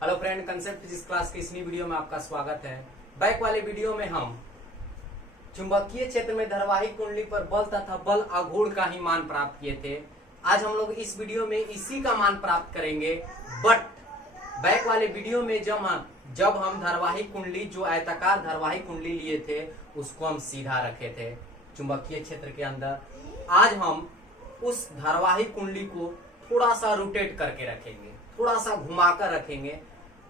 Hello friend, concept physics class की इस नई वीडियो में आपका स्वागत है। बैक वाले वीडियो में हम चुंबकीय क्षेत्र में धारावाहिक कुंडली पर बल तथा बल आघूर्ण का ही मान प्राप्त किए थे। आज हम लोग इस वीडियो में इसी का मान प्राप्त करेंगे। बट बैक वाले वीडियो में जब हम धारावाहिक कुंडली, जो आयताकार धारावाहिक कुंडली लिए थे, उसको हम सीधा रखे थे चुंबकीय क्षेत्र के अंदर। आज हम उस धारावाहिक कुंडली को थोड़ा सा रोटेट करके रखेंगे, थोड़ा सा घुमाकर रखेंगे,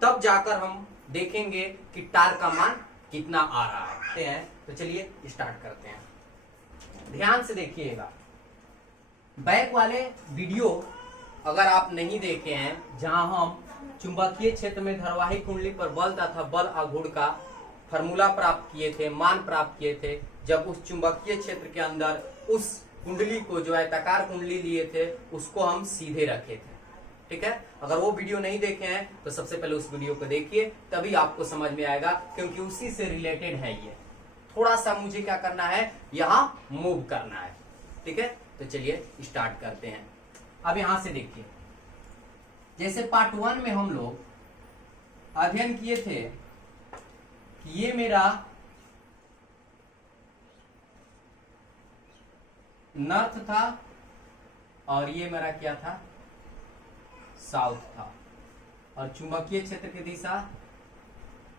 तब जाकर हम देखेंगे कि टार का मान कितना आ रहा है। तो चलिए स्टार्ट करते हैं। ध्यान से देखिएगा, बैक वाले वीडियो अगर आप नहीं देखे हैं, जहां हम चुंबकीय क्षेत्र में धारावाहिक कुंडली पर बल तथा बल आघूर्ण का फॉर्मूला प्राप्त किए थे, मान प्राप्त किए थे, जब उस चुंबकीय क्षेत्र के अंदर उस कुंडली को, जो आयताकार कुंडली लिए थे, उसको हम सीधे रखे थे। ठीक है, अगर वो वीडियो नहीं देखे हैं तो सबसे पहले उस वीडियो को देखिए, तभी आपको समझ में आएगा, क्योंकि उसी से रिलेटेड है ये। थोड़ा सा मुझे क्या करना है, यहां मूव करना है। ठीक है, तो चलिए स्टार्ट करते हैं। अब यहां से देखिए, जैसे पार्ट 1 में हम लोग अध्ययन किए थे कि ये मेरा नॉर्थ था और ये मेरा क्या था, साउथ था। और चुंबकीय क्षेत्र की दिशा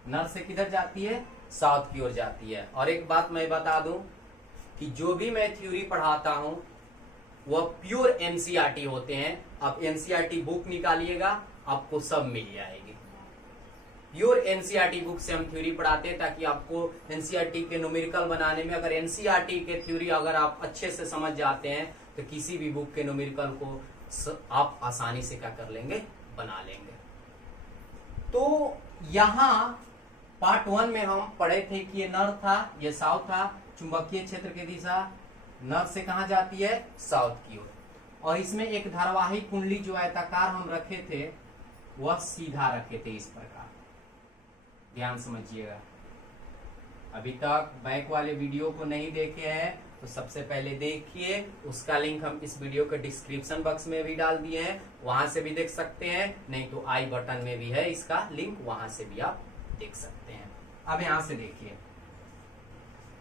नॉर्थ से किधर जाती है, साउथ की ओर जाती है। और एक बात मैं बता दूं कि जो भी मैं थ्योरी पढ़ाता हूं वह प्योर एनसीईआरटी होते हैं। आप एनसीईआरटी बुक निकालिएगा, आपको सब मिल जाएगी। प्योर एनसीईआरटी बुक से हम थ्योरी पढ़ाते हैं, ताकि आपको एनसीईआरटी के न्यूमेरिकल बनाने में, अगर एनसीईआरटी के थ्योरी अगर आप अच्छे से समझ जाते हैं, तो किसी भी बुक के न्यूमेरिकल को आप आसानी से क्या कर लेंगे, बना लेंगे। तो यहां पार्ट 1 में हम पढ़े थे कि ये नॉर्थ था, ये साउथ था। चुंबकीय क्षेत्र की दिशा नॉर्थ से कहां जाती है, साउथ की ओर। और इसमें एक धारावाहिक कुंडली जो आयताकार हम रखे थे, वह सीधा रखे थे इस प्रकार। ध्यान समझिएगा, अभी तक बैक वाले वीडियो को नहीं देखे हैं तो सबसे पहले देखिए। उसका लिंक हम इस वीडियो के डिस्क्रिप्शन बॉक्स में भी डाल दिए हैं, वहां से भी देख सकते हैं, नहीं तो आई बटन में भी है इसका लिंक, वहां से भी आप देख सकते हैं। अब यहां से देखिए,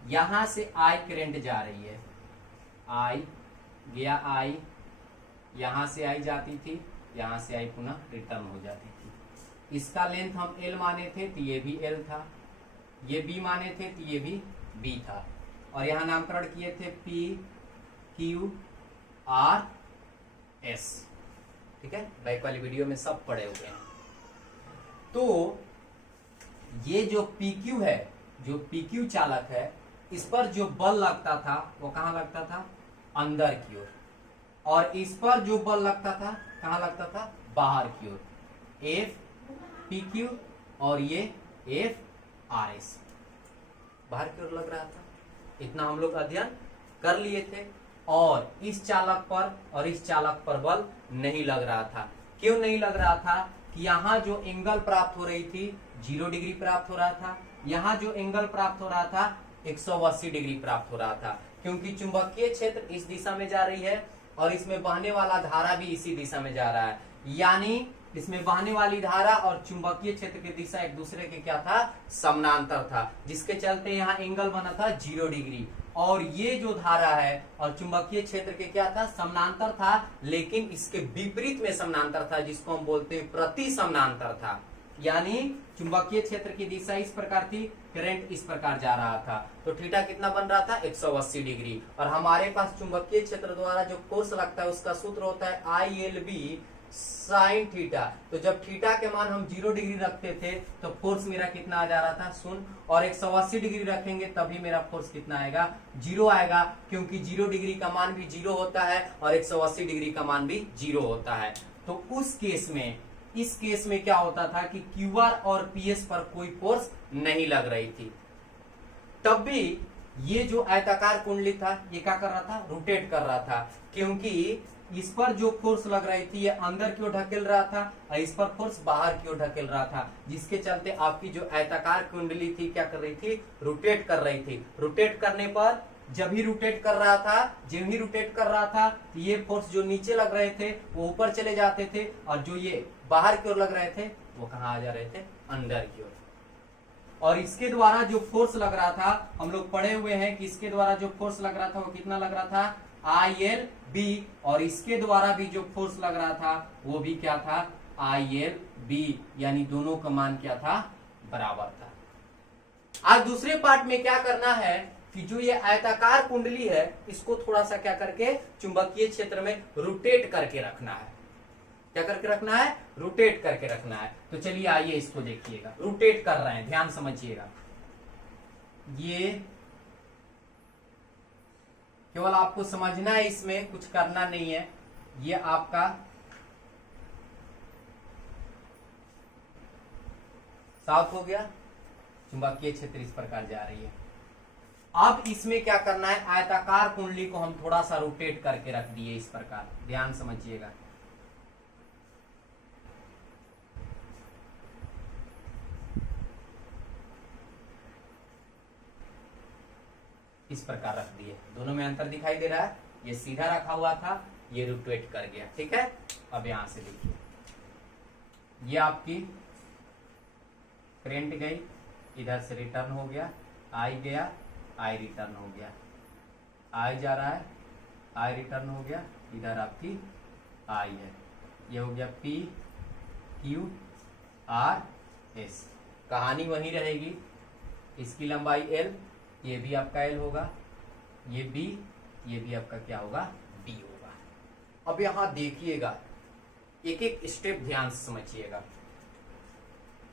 यहां से आई करंट जा रही है, आई गया, आई यहां से आई जाती थी, यहां से आई पुनः रिटर्न हो जाती थी। इसका लेंथ हम एल माने थे तो ये भी एल था, ये बी माने थे तो ये भी बी था। और यहां नामकरण किए थे पी क्यू आर एस। ठीक है, बैक वाली वीडियो में सब पढ़े हुए हैं। तो ये जो पी क्यू है, जो पी क्यू चालक है, इस पर जो बल लगता था वो कहां लगता था, अंदर की ओर। और इस पर जो बल लगता था कहां लगता था, बाहर की ओर। एफ पी क्यू और ये एफ आर एस बाहर की ओर लग रहा था। इतना हम लोग अध्ययन कर लिए थे। और इस चालक पर और इस चालक पर बल नहीं लग रहा था। क्यों नहीं लग रहा था, कि यहाँ जो एंगल प्राप्त हो रही थी 0 डिग्री प्राप्त हो रहा था, यहाँ जो एंगल प्राप्त हो रहा था 180 डिग्री प्राप्त हो रहा था। क्योंकि चुंबकीय क्षेत्र इस दिशा में जा रही है और इसमें बहने वाला धारा भी इसी दिशा में जा रहा है। यानी इसमें बहने वाली धारा और चुंबकीय क्षेत्र की दिशा एक दूसरे के क्या था, समानांतर था, जिसके चलते यहाँ एंगल बना था 0 डिग्री। और ये जो धारा है और चुंबकीय क्षेत्र के क्या था, समानांतर था, लेकिन इसके विपरीत में समानांतर था, जिसको हम बोलते हैं प्रति समानांतर था। यानी चुंबकीय क्षेत्र की दिशा इस प्रकार थी, करंट इस प्रकार जा रहा था, तो थीटा कितना बन रहा था, 180 डिग्री। और हमारे पास चुंबकीय क्षेत्र द्वारा जो फोर्स लगता है उसका सूत्र होता है ILB साइन थीटा। तो जब थीटा के मान हम 0 डिग्री रखते थे तो फोर्स मेरा कितना आ जा रहा था, 0। और 180 डिग्री रखेंगे तभी मेरा फोर्स कितना आएगा, 0 आएगा। क्योंकि 0 डिग्री का मान भी 0 होता है और 180 डिग्री का मान भी 0 होता है। तो उस केस में, इस केस में क्या होता था कि QR और PS पर कोई फोर्स नहीं लग रही थी। तब भी ये जो आयताकार कुंडली था ये क्या कर रहा था, रोटेट कर रहा था। क्योंकि इस पर जो फोर्स लग रही थी ये अंदर की ओर ढकेल रहा था और इस पर फोर्स बाहर की ओर ढकेल रहा था, जिसके चलते आपकी जो आयताकार कुंडली थी क्या कर रही थी, रोटेट कर रही थी। रोटेट करने पर जब ही रोटेट कर रहा था, जब ही रोटेट कर रहा था, तो ये फोर्स जो नीचे लग रहे थे वो ऊपर चले जाते थे, और जो ये बाहर की ओर लग रहे थे वो कहाँ आ जा रहे थे, अंदर की ओर। और इसके द्वारा जो फोर्स लग रहा था, हम लोग पढ़े हुए हैं कि इसके द्वारा जो फोर्स लग रहा था वो कितना लग रहा था, ILB। और इसके द्वारा भी जो फोर्स लग रहा था वो भी क्या था, ILB, यानी दोनों का मान क्या था, बराबर था। आज दूसरे पार्ट में क्या करना है कि जो ये आयताकार कुंडली है इसको थोड़ा सा क्या करके चुंबकीय क्षेत्र में रोटेट करके रखना है। क्या करके रखना है, रोटेट करके रखना है। तो चलिए आइए इसको देखिएगा, रोटेट कर रहे हैं, ध्यान समझिएगा। ये केवल आपको समझना है, इसमें कुछ करना नहीं है। ये आपका साफ हो गया, चुंबकीय क्षेत्र इस प्रकार जा रही है। अब इसमें क्या करना है, आयताकार कुंडली को हम थोड़ा सा रोटेट करके रख दिए इस प्रकार, ध्यान समझिएगा। इस प्रकार रख दिए, दोनों में अंतर दिखाई दे रहा है। ये सीधा रखा हुआ था, ये रोटेट कर गया, ठीक है। अब यहां से देखिए, ये आपकी करंट गई, इधर से रिटर्न हो गया, आई गया, आई रिटर्न हो गया, आई जा रहा है, आई रिटर्न हो गया, इधर आपकी आई है। ये हो गया P Q R S। कहानी वही रहेगी, इसकी लंबाई L, ये भी आपका L होगा, ये B, ये भी आपका क्या होगा, B होगा। अब यहां देखिएगा, एक एक स्टेप ध्यान से समझिएगा।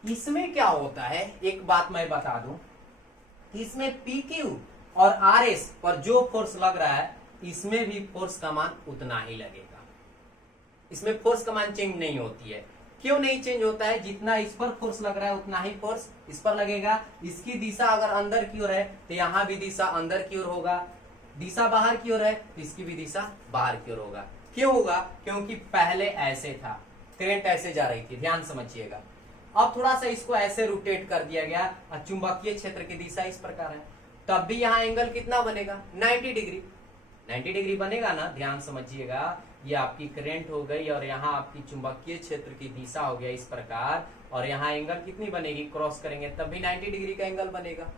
इसमें क्या होता है, एक बात मैं बता दूं, इसमें PQ और RS पर जो फोर्स लग रहा है इसमें भी फोर्स का मान उतना ही लगेगा। इसमें फोर्स का मान चेंज नहीं होती है। क्यों नहीं चेंज होता है, जितना इस पर फोर्स लग रहा है उतना ही फोर्स इस पर लगेगा। इसकी दिशा अगर अंदर की ओर है तो यहां भी दिशा अंदर की ओर होगा, दिशा बाहर की ओर है तो इसकी भी दिशा बाहर की ओर होगा। क्यों होगा, क्योंकि पहले ऐसे था, करंट ऐसे जा रही थी, ध्यान समझिएगा। अब थोड़ा सा इसको ऐसे रोटेट कर दिया गया और चुंबकीय क्षेत्र की दिशा इस प्रकार है, तब भी यहाँ एंगल कितना बनेगा, 90 डिग्री। 90 डिग्री बनेगा ना, ध्यान समझिएगा। ये आपकी करंट हो गई और यहाँ आपकी चुंबकीय क्षेत्र की दिशा हो गया इस प्रकार, और यहाँ एंगल कितनी बनेगी, क्रॉस करेंगे तब भी 90 डिग्री का एंगल बनेगा,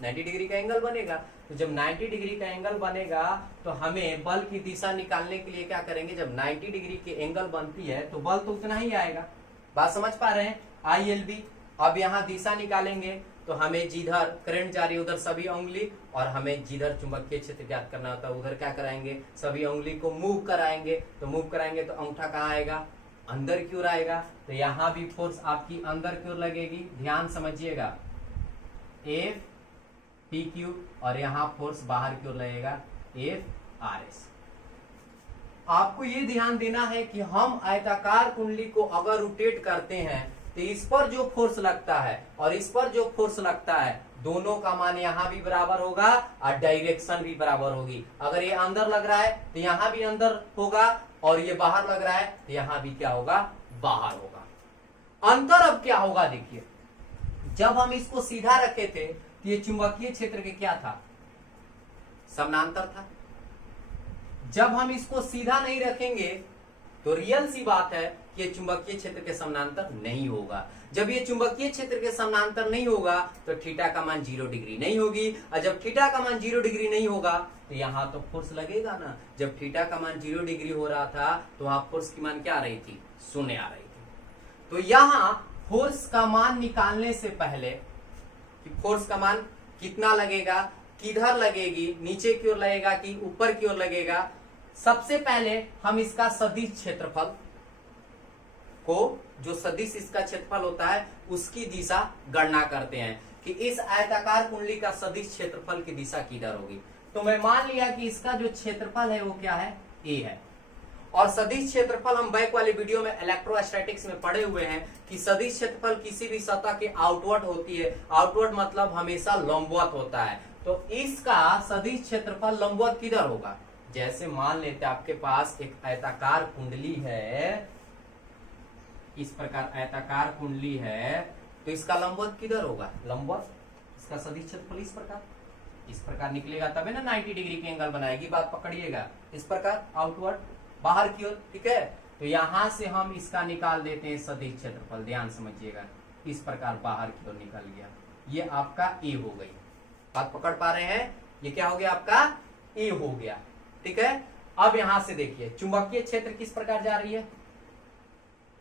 90 डिग्री का एंगल बनेगा। तो जब 90 डिग्री का एंगल बनेगा तो हमें बल की दिशा निकालने के लिए क्या करेंगे, जब 90 डिग्री की एंगल बनती है तो बल तो उतना ही आएगा। बात समझ पा रहे हैं, ILB। अब यहाँ दिशा निकालेंगे तो हमें जिधर करंट जा रही है उधर सभी उंगली, और हमें जिधर चुंबकीय क्षेत्र ज्ञात करना होता है उधर क्या कराएंगे, सभी उंगली को मूव कराएंगे। तो मूव कराएंगे तो अंगूठा कहाँ आएगा, अंदर की ओर आएगा। तो यहाँ भी फोर्स आपकी अंदर की ओर लगेगी, ध्यान समझिएगा, FPQ, और यहाँ फोर्स बाहर की ओर लगेगा, FRS। आपको ये ध्यान देना है कि हम आयताकार कुंडली को अगर रोटेट करते हैं तो इस पर जो फोर्स लगता है और इस पर जो फोर्स लगता है दोनों का मान यहाँ भी बराबर होगा और डायरेक्शन भी बराबर होगी। अगर ये अंदर लग रहा है तो यहाँ भी अंदर होगा, और ये बाहर लग रहा है तो यहाँ भी क्या होगा, बाहर होगा। अंतर अब क्या होगा, देखिए, जब हम इसको सीधा रखे थे तो ये चुंबकीय क्षेत्र के क्या था, समानांतर था। जब हम इसको सीधा नहीं रखेंगे तो रियल सी बात है कि ये चुंबकीय क्षेत्र के समानांतर नहीं होगा। जब ये चुंबकीय क्षेत्र के समानांतर नहीं होगा तो थीटा का मान 0 डिग्री नहीं होगी, और जब थीटा का मान 0 डिग्री नहीं होगा तो यहां तो फोर्स लगेगा ना। जब थीटा का मान 0 डिग्री हो रहा था तो वहां फोर्स की मान क्या आ रही थी, 0 आ रही थी। तो यहां फोर्स का मान निकालने से पहले कि फोर्स का मान कितना लगेगा, किधर लगेगी, नीचे की ओर लगेगा कि ऊपर की ओर लगेगा, सबसे पहले हम इसका सदिश क्षेत्रफल को, जो सदिश इसका क्षेत्रफल होता है उसकी दिशा गणना करते हैं कि इस आयताकार कुंडली का सदिश क्षेत्रफल की दिशा किधर होगी। तो मैं मान लिया कि इसका जो क्षेत्रफल है वो क्या है, A है। और सदिश क्षेत्रफल हम बैक वाले वीडियो में इलेक्ट्रोस्टैटिक्स में पढ़े हुए हैं कि सदिश क्षेत्रफल किसी भी सतह के आउटवर्ड होती है। आउटवर्ड मतलब हमेशा लंबवत होता है। तो इसका सदिश क्षेत्रफल लंबवत किधर होगा, जैसे मान लेते हैं आपके पास एक आयताकार कुंडली है, इस प्रकार आयताकार कुंडली है, तो इसका लंबवत किधर होगा, लंबवत इसका सदिश क्षेत्रफल इस प्रकार निकलेगा, तभी ना 90 डिग्री की एंगल बनाएगी। बात पकड़िएगा, इस प्रकार आउटवर्ड बाहर की ओर, ठीक है। तो यहां से हम इसका निकाल देते हैं सदिश क्षेत्रफल। ध्यान समझिएगा, इस प्रकार बाहर की ओर निकल गया। ये आपका ए हो गई। बात पकड़ पा रहे हैं? ये क्या हो गया आपका? ए हो गया। ठीक है, अब यहां से देखिए चुंबकीय क्षेत्र किस प्रकार जा रही है?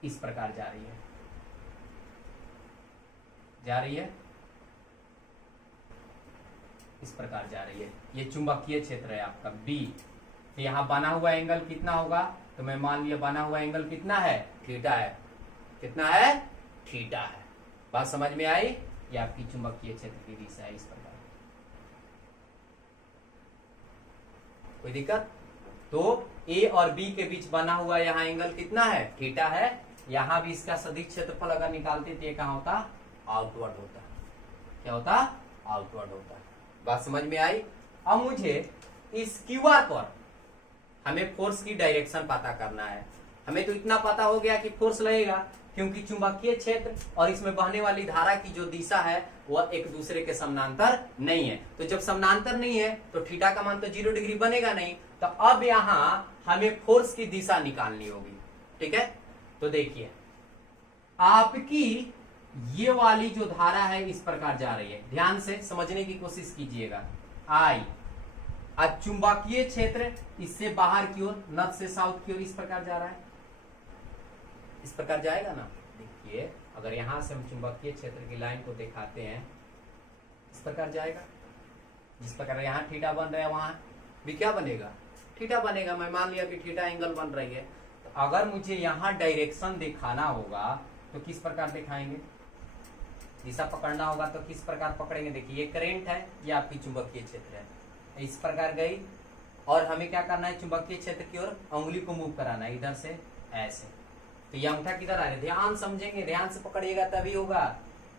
इस प्रकार जा रही है, जा रही है, इस प्रकार जा रही है। ये चुंबकीय क्षेत्र है आपका बी। तो यहां बना हुआ एंगल कितना होगा? तो मैं मान लिया बना हुआ एंगल कितना है? थीटा है। कितना है? थीटा है। बात समझ में आई? ये आपकी चुंबकीय क्षेत्र की दिशा है इस प्रकार। कोई दिक्कत? तो ए और बी के बीच बना हुआ यहाँ एंगल कितना है? थीटा है। यहां भी इसका सदिश क्षेत्रफल अगर निकालते तो ये कहां होता? आउटवर्ड होता। क्या होता? आउटवर्ड होता। बात समझ में आई? अब मुझे इस क्यूआर पर हमें फोर्स की डायरेक्शन पता करना है। हमें तो इतना पता हो गया कि फोर्स लगेगा, क्योंकि चुंबकीय क्षेत्र और इसमें बहने वाली धारा की जो दिशा है वह एक दूसरे के समानांतर नहीं है। तो जब समानांतर नहीं है तो थीटा का मान तो 0 डिग्री बनेगा नहीं। तो अब यहां हमें फोर्स की दिशा निकालनी होगी। ठीक है, तो देखिए आपकी ये वाली जो धारा है इस प्रकार जा रही है। ध्यान से समझने की कोशिश कीजिएगा। आई चुंबकीय क्षेत्र इससे बाहर की ओर, नॉर्थ से साउथ की ओर इस प्रकार जा रहा है। इस प्रकार जाएगा ना। देखिए अगर यहां से हम चुंबकीय क्षेत्र की लाइन को दिखाते हैं, इस प्रकार जाएगा। जिस प्रकार यहां थीटा बन रहा है वहां भी क्या बनेगा? थीटा बनेगा। मैं मान लिया कि थीटा एंगल बन रही है। तो अगर मुझे यहां डायरेक्शन दिखाना होगा तो किस प्रकार दिखाएंगे? दिशा पकड़ना होगा तो किस प्रकार पकड़ेंगे? देखिए ये करंट है, ये आपकी चुंबकीय क्षेत्र है, इस प्रकार गई और हमें क्या करना है? चुंबकीय क्षेत्र की ओर उंगली को मूव कराना है, इधर से ऐसे। तो ये अंगूठा किधर आ रहा है? ध्यान समझेंगे, ध्यान से पकड़िएगा तभी होगा।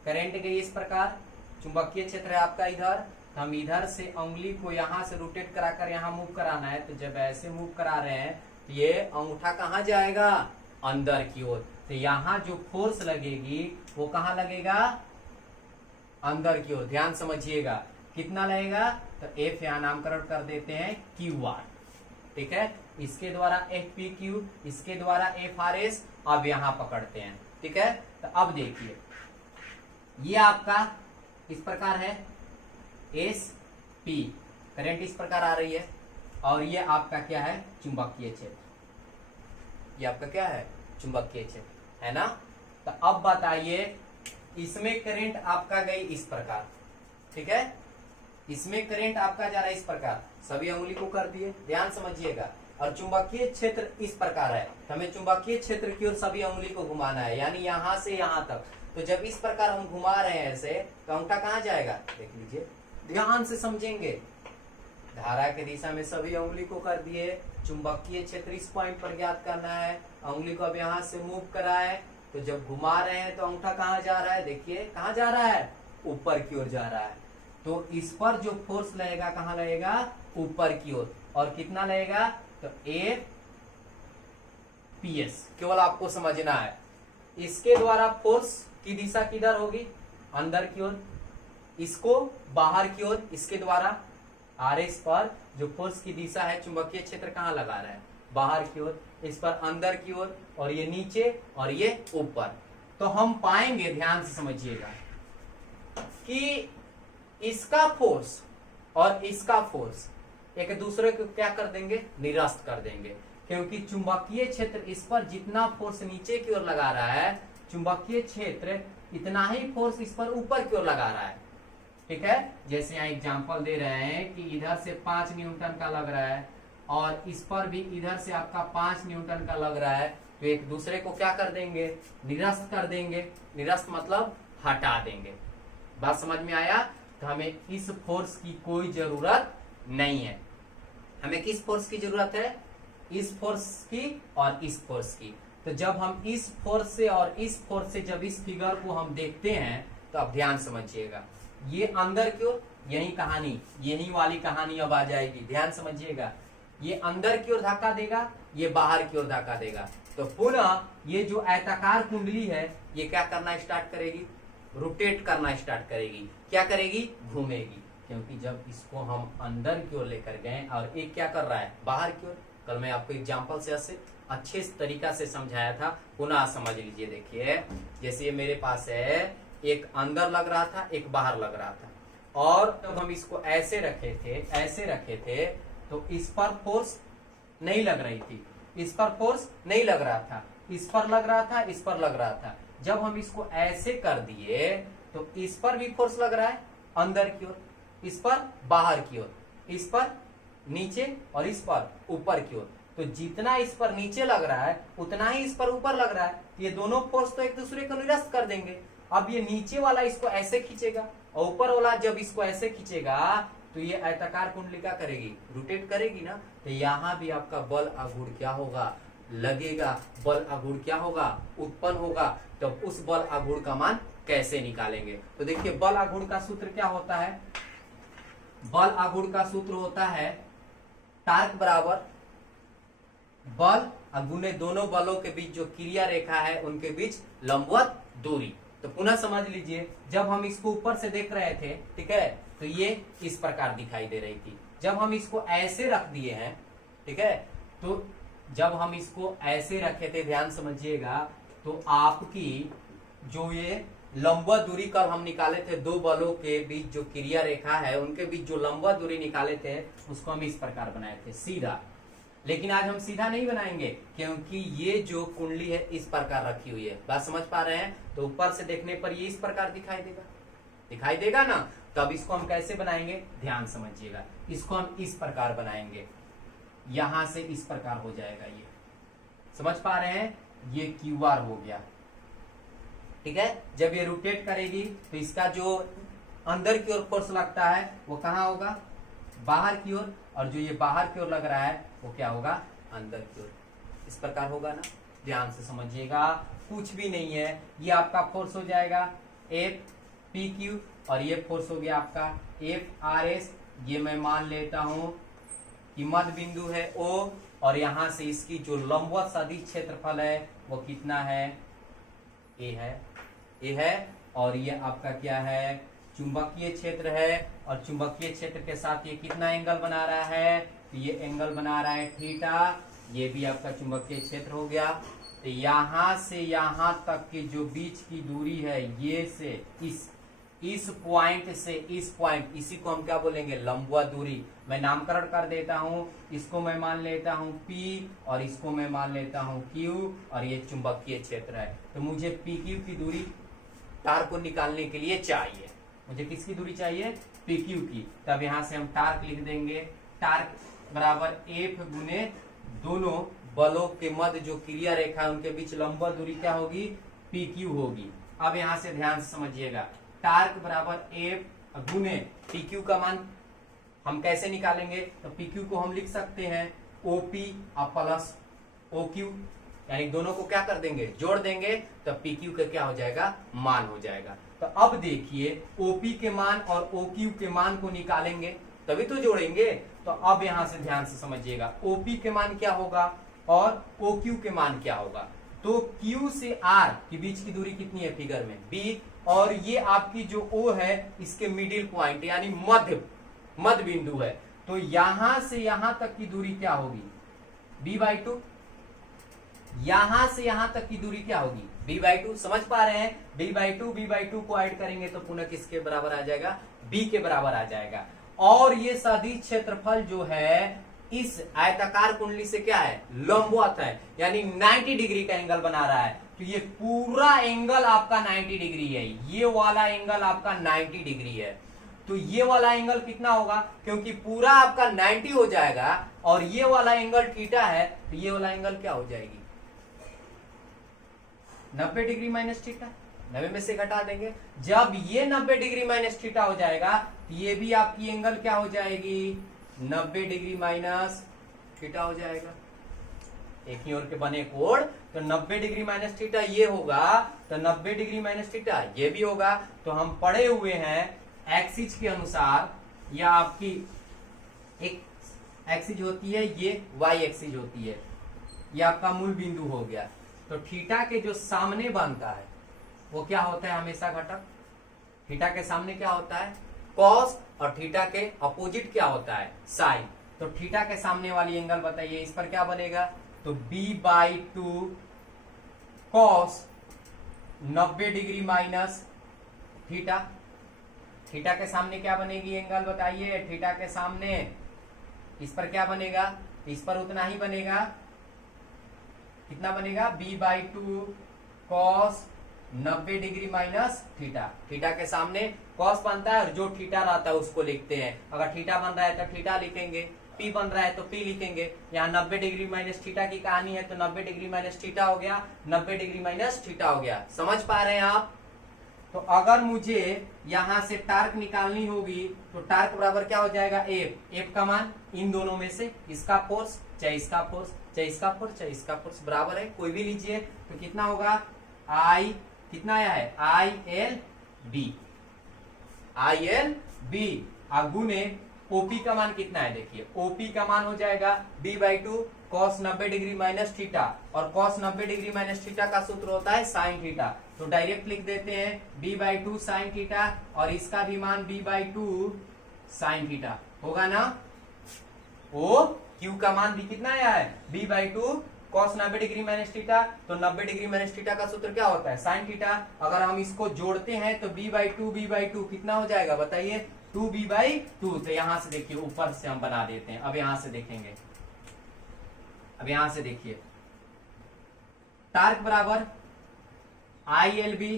करंट गई इस प्रकार, चुंबकीय क्षेत्र है आपका इधर, हम इधर से उंगली को यहाँ से रोटेट कराकर यहाँ मूव कराना है। तो जब ऐसे मूव करा रहे हैं तो ये अंगूठा कहाँ जाएगा? अंदर की ओर। तो यहाँ जो फोर्स लगेगी वो कहाँ लगेगा? अंदर की ओर। ध्यान समझिएगा, कितना लगेगा? तो एफ यहाँ नामकरण कर देते हैं क्यू आर। ठीक है, इसके द्वारा एफ पी क्यू, इसके द्वारा एफ आर एस। अब यहां पकड़ते हैं। ठीक है, तो अब देखिए ये आपका इस प्रकार है एस पी, करंट इस प्रकार आ रही है, और ये आपका क्या है? चुंबकीय क्षेत्र। ये आपका क्या है? चुंबकीय क्षेत्र है ना। तो अब बताइए इसमें करंट आपका गई इस प्रकार। ठीक है, इसमें करंट आपका जा रहा है इस प्रकार। सभी उंगली को कर दिए, ध्यान समझिएगा। और चुंबकीय क्षेत्र इस प्रकार है, हमें चुंबकीय क्षेत्र की ओर सभी उंगली को घुमाना है, यानी यहां से यहां तक। तो जब इस प्रकार हम घुमा रहे हैं ऐसे, तो अंगूठा कहां जाएगा? देख लीजिए, ध्यान से समझेंगे। धारा की दिशा में सभी उंगली को कर दिए, चुंबकीय क्षेत्र इस पॉइंट पर ज्ञात करना है। उंगली को अब यहां से मूव करा है, तो जब घुमा रहे हैं तो अंगूठा कहां जा रहा है? देखिए कहां जा रहा है? ऊपर की ओर जा रहा है। तो इस पर जो फोर्स लगेगा कहां लगेगा? ऊपर की ओर। और कितना लगेगा? तो एफ पी एस, केवल आपको समझना है। इसके द्वारा फोर्स की दिशा किधर होगी? अंदर की ओर। इसको बाहर की ओर। इसके द्वारा आर एस पर जो फोर्स की दिशा है, चुंबकीय क्षेत्र कहां लगा रहा है? बाहर की ओर। इस पर अंदर की ओर, और ये नीचे और ये ऊपर। तो हम पाएंगे, ध्यान से समझिएगा, कि इसका फोर्स और इसका फोर्स एक दूसरे को क्या कर देंगे? निरस्त कर देंगे। क्योंकि चुंबकीय क्षेत्र इस पर जितना फोर्स नीचे की ओर लगा रहा है, चुंबकीय क्षेत्र इतना ही फोर्स इस पर ऊपर की ओर लगा रहा है। ठीक है, जैसे यहाँ एग्जांपल दे रहे हैं कि इधर से 5 न्यूटन का लग रहा है और इस पर भी इधर से आपका 5 न्यूटन का लग रहा है। तो एक दूसरे को क्या कर देंगे? निरस्त कर देंगे। निरस्त मतलब हटा देंगे। बात समझ में आया? तो हमें इस फोर्स की कोई जरूरत नहीं है। हमें किस फोर्स की जरूरत है? इस फोर्स की और इस फोर्स की। तो जब हम इस फोर्स से और इस फोर्स से जब इस फिगर को हम देखते हैं तो अब ध्यान समझिएगा, ये अंदर की ओर, यही कहानी, यही वाली कहानी अब आ जाएगी। ध्यान समझिएगा, ये अंदर की ओर धक्का देगा, ये बाहर की ओर धक्का देगा। तो पुनः ये जो आयताकार कुंडली है ये क्या करना स्टार्ट करेगी? रोटेट करना स्टार्ट करेगी। क्या करेगी? घूमेगी। क्योंकि जब इसको हम अंदर की ओर लेकर गए और एक क्या कर रहा है? बाहर की ओर। कल मैं आपको एग्जांपल से ऐसे अच्छे तरीका से समझाया था, पुनः समझ लीजिए। देखिए जैसे ये मेरे पास है, एक अंदर लग रहा था, एक बाहर लग रहा था, और जब हम इसको ऐसे रखे थे तो इस पर फोर्स नहीं लग रही थी, इस पर फोर्स नहीं लग रहा था, इस पर लग रहा था, इस पर लग रहा था। जब हम इसको ऐसे कर दिए तो इस पर भी फोर्स लग रहा है अंदर की ओर, इस पर बाहर की ओर, इस पर नीचे और इस पर ऊपर की ओर। तो जितना इस पर नीचे लग रहा है उतना ही इस पर ऊपर लग रहा है। ये दोनों फोर्स तो एक दूसरे को निरस्त कर देंगे। अब ये नीचे वाला इसको ऐसे खींचेगा और ऊपर वाला जब इसको ऐसे खींचेगा तो ये आयताकार कुंडलिका करेगी, रोटेट करेगी ना। तो यहाँ भी आपका बल आघूर्ण क्या होगा, लगेगा। बल आघूर्ण क्या होगा, उत्पन्न होगा। तो उस बल आघूर्ण का मान कैसे निकालेंगे? तो देखिए बल आघूर्ण का सूत्र क्या होता है। बल आघूर्ण का सूत्र होता है टार्क बराबर बल गुने दोनों बलों के बीच जो क्रिया रेखा है उनके बीच लंबवत दूरी। तो पुनः समझ लीजिए, जब हम इसको ऊपर से देख रहे थे, ठीक है, तो ये इस प्रकार दिखाई दे रही थी। जब हम इसको ऐसे रख दिए हैं, ठीक है, तो जब हम इसको ऐसे रखे थे, ध्यान समझिएगा, तो आपकी जो ये लंबवत दूरी कल हम निकाले थे, दो बलों के बीच जो क्रिया रेखा है उनके बीच जो लंबवत दूरी निकाले थे उसको हम इस प्रकार बनाए थे सीधा। लेकिन आज हम सीधा नहीं बनाएंगे क्योंकि ये जो कुंडली है इस प्रकार रखी हुई है। बात समझ पा रहे हैं? तो ऊपर से देखने पर ये इस प्रकार दिखाई देगा ना। तब इसको हम कैसे बनाएंगे, ध्यान समझिएगा। इसको हम इस प्रकार बनाएंगे, यहां से इस प्रकार हो जाएगा। ये समझ पा रहे हैं? ये क्यूआर हो गया, ठीक है। जब ये रोटेट करेगी तो इसका जो अंदर की ओर फोर्स लगता है वो कहाँ होगा, बाहर की ओर, और जो ये बाहर की ओर लग रहा है वो क्या होगा, अंदर की ओर। इस प्रकार होगा ना, ध्यान से समझिएगा। कुछ भी नहीं है, ये आपका फोर्स हो जाएगा एफ पी क्यू, और ये फोर्स हो गया आपका एफ आर एस। ये मैं मान लेता हूं कि मध्य बिंदु है ओ, और यहां से इसकी जो लंबवत सदिश क्षेत्रफल है वो कितना है, ए है। और ये आपका क्या है, चुंबकीय क्षेत्र है, और चुंबकीय क्षेत्र के साथ ये कितना एंगल बना रहा है, तो ये एंगल बना रहा है थीटा। ये भी आपका चुंबकीय क्षेत्र हो गया। तो यहां से यहां तक की जो बीच की दूरी है, ये से इस पॉइंट से इस पॉइंट, इसी को हम क्या बोलेंगे, लंबवत दूरी। मैं नामकरण कर देता हूं, इसको मैं मान लेता हूं P और इसको मैं मान लेता हूं Q, और ये चुंबकीय क्षेत्र है। तो मुझे PQ की दूरी टार्क को निकालने के लिए चाहिए। मुझे किसकी दूरी चाहिए, PQ की। तब यहां से हम टार्क लिख देंगे, टार्क बराबर F गुने दोनों बलों के मध्य जो क्रिया रेखा है उनके बीच लंबवत दूरी क्या होगी, PQ होगी। अब यहां से ध्यान से समझिएगा, टार्क बराबर F गुने PQ का मान हम कैसे निकालेंगे, तो PQ को हम लिख सकते हैं OP प्लस OQ, यानी दोनों को क्या कर देंगे, जोड़ देंगे, तो PQ का क्या हो जाएगा, मान हो जाएगा। तो अब देखिए OP के मान और OQ के मान को निकालेंगे तभी तो जोड़ेंगे। तो अब यहां से ध्यान से समझिएगा, OP के मान क्या होगा और OQ के मान क्या होगा। तो Q से R के बीच की दूरी कितनी है फिगर में, B, और ये आपकी जो O है इसके मिडिल पॉइंट यानी मध्य बिंदु है। तो यहां से यहां तक की दूरी क्या होगी, B/2। यहां से यहां तक की दूरी क्या होगी, B/2। समझ पा रहे हैं, B/2 को ऐड करेंगे तो पुनः किसके बराबर आ जाएगा, B के बराबर आ जाएगा। और ये सदिश क्षेत्रफल जो है इस आयताकार कुंडली से क्या है, लंबवत है, यानी 90 डिग्री का एंगल बना रहा है। तो ये पूरा एंगल आपका 90 डिग्री है, ये वाला एंगल आपका 90 डिग्री है। तो ये वाला एंगल कितना होगा, क्योंकि पूरा आपका 90 हो जाएगा और ये वाला एंगल थीटा है, तो ये वाला एंगल क्या हो जाएगी, 90 डिग्री माइनस थीटा। 90 में से घटा देंगे, जब ये 90 डिग्री माइनस थीटा हो जाएगा तो ये भी आपकी एंगल क्या हो जाएगी, 90 डिग्री माइनस थीटा हो जाएगा। एक ही ओर के बने कोण, तो 90 डिग्री माइनस थीटा ये होगा, तो 90 डिग्री माइनस थीटा ये भी होगा। तो हम पढ़े हुए हैं एक्सिस के अनुसार, या आपकी एक एक्सिस होती है, ये वाई एक्सिस होती है, ये आपका मूल बिंदु हो गया। तो थीटा के जो सामने बनता है वो क्या होता है, हमेशा घटक। थीटा के सामने क्या होता है, कॉस, और थीटा के अपोजिट क्या होता है, साइन। तो थीटा के सामने वाली एंगल बताइए, इस पर क्या बनेगा, तो b/2 cos 90 degree minus theta. Theta के सामने क्या बनेगी एंगल बताइए? थीटा के सामने इस पर क्या बनेगा? इस पर उतना ही बनेगा। कितना बनेगा? b/2 cos 90 degree minus theta. Theta के सामने कॉस बनता है और जो थीटा रहता है उसको लिखते हैं। अगर थीटा बन रहा है तो थीटा लिखेंगे, पी बन रहा है तो पी लिखेंगे। यहाँ 90 डिग्री माइनस थीटा की कहानी है तो 90 डिग्री माइनस थीटा हो गया, 90 डिग्री माइनस थीटा हो गया। समझ पा रहे हैं आप? तो अगर मुझे यहां से टार्क निकालनी होगी तो टार्क बराबर क्या हो जाएगा? एफ। एफ का मान इन दोनों में से इसका फोर्स चाहे इसका फोर्स, चाहे इसका फोर्स चाहे इसका फोर्स बराबर है, कोई भी लीजिए। तो कितना होगा? आई कितना आया है? ILB। ILB गुने ओपी का मान कितना है? देखिए ओपी का मान हो जाएगा b/2 cos 90 degree minus theta, और cos 90 डिग्री माइनस थीटा का सूत्र होता है sin थीटा। तो डायरेक्ट लिख देते हैं b/2 sin थीटा, और इसका भी मान b/2 sin थीटा होगा ना। ओ क्यू का मान भी कितना आया है? b/2 cos 90 degree minus theta. तो 90 डिग्री माइनस थीटा का सूत्र क्या होता है? sin theta. अगर हम इसको जोड़ते हैं तो b/2 कितना हो जाएगा बताइए? 2b/2। तो यहां से देखिए ऊपर से हम बना देते हैं। अब यहां से देखेंगे, अब यहां से देखिए टार्क बराबर ILB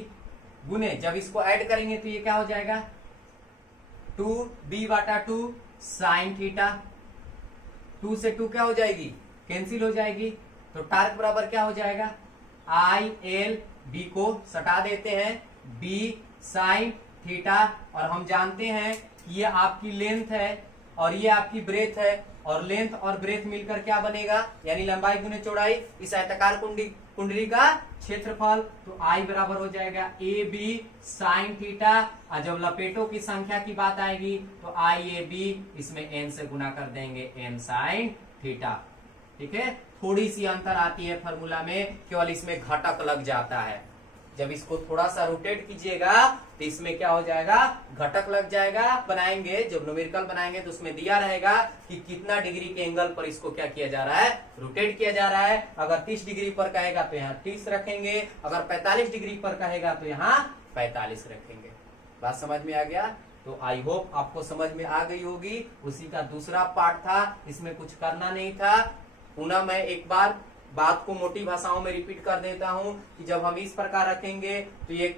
गुने, जब इसको ऐड करेंगे तो ये क्या हो जाएगा? 2b/2 sin theta. 2 से 2 क्या हो जाएगी? कैंसिल हो जाएगी। तो टार्क बराबर क्या हो जाएगा? ILB को सटा देते हैं, b sin थीटा, और हम जानते हैं कि ये आपकी लेंथ है और ये आपकी ब्रेथ है, और लेंथ और ब्रेथ मिलकर क्या बनेगा? यानी लंबाई गुने चौड़ाई, इस आयताकार कुंडली का क्षेत्रफल। तो I बराबर हो जाएगा AB sin थीटा, और जब लपेटों की संख्या की बात आएगी तो IAB इसमें n से गुना कर देंगे, n sin थीटा। ठीक है, थोड़ी सी अंतर आती है फॉर्मूला में, केवल इसमें घटक लग जाता है। जब इसको थोड़ा सा रोटेट कीजिएगा तो इसमें क्या हो जाएगा? घटक लग जाएगा। बनाएंगे जब न्यूमेरिकल बनाएंगे तो उसमें दिया रहेगा कि कितना डिग्री के एंगल पर इसको क्या किया जा रहा है? रोटेट किया जा रहा है। अगर 30 डिग्री पर कहेगा तो यहाँ 30 रखेंगे, अगर 45 डिग्री पर कहेगा तो यहाँ 45 रखेंगे। बात समझ में आ गया? तो आई होप आपको समझ में आ गई होगी। उसी का दूसरा पार्ट था, इसमें कुछ करना नहीं था। पुनः मैं एक बार बात को मोटी भाषाओं में रिपीट कर देता हूं कि जब हम इस प्रकार रखेंगे तो ये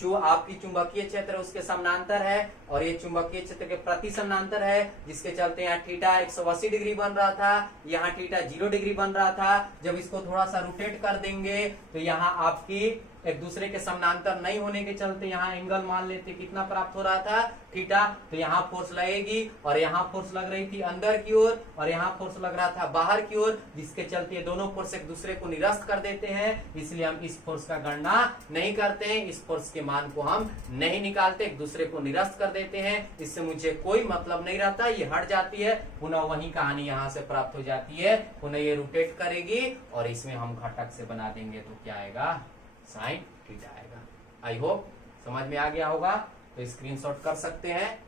जो आपकी चुंबकीय क्षेत्र है उसके समानांतर है, और ये चुंबकीय क्षेत्र के प्रति समानांतर है, जिसके चलते यहाँ थीटा 180 डिग्री बन रहा था, यहाँ थीटा 0 डिग्री बन रहा था। जब इसको थोड़ा सा रोटेट कर देंगे तो यहाँ आपकी एक दूसरे के समानांतर नहीं होने के चलते यहाँ एंगल मान लेते कितना प्राप्त हो रहा था? थीटा। तो यहाँ फोर्स लगेगी, और यहाँ फोर्स लग रही थी अंदर की ओर, और यहाँ फोर्स लग रहा था बाहर की ओर, जिसके चलते ये दोनों फोर्स एक दूसरे को निरस्त कर देते हैं। इसलिए हम इस फोर्स का गणना नहीं करते हैं, इस फोर्स के मान को हम नहीं निकालते, एक दूसरे को निरस्त कर देते हैं। इससे मुझे कोई मतलब नहीं रहता, ये हट जाती है, पुनः वही कहानी यहाँ से प्राप्त हो जाती है। पुनः ये रोटेट करेगी और इसमें हम घटक से बना देंगे तो क्या आएगा? साइन थीटा आएगा। आई होप समझ में आ गया होगा। तो स्क्रीनशॉट कर सकते हैं।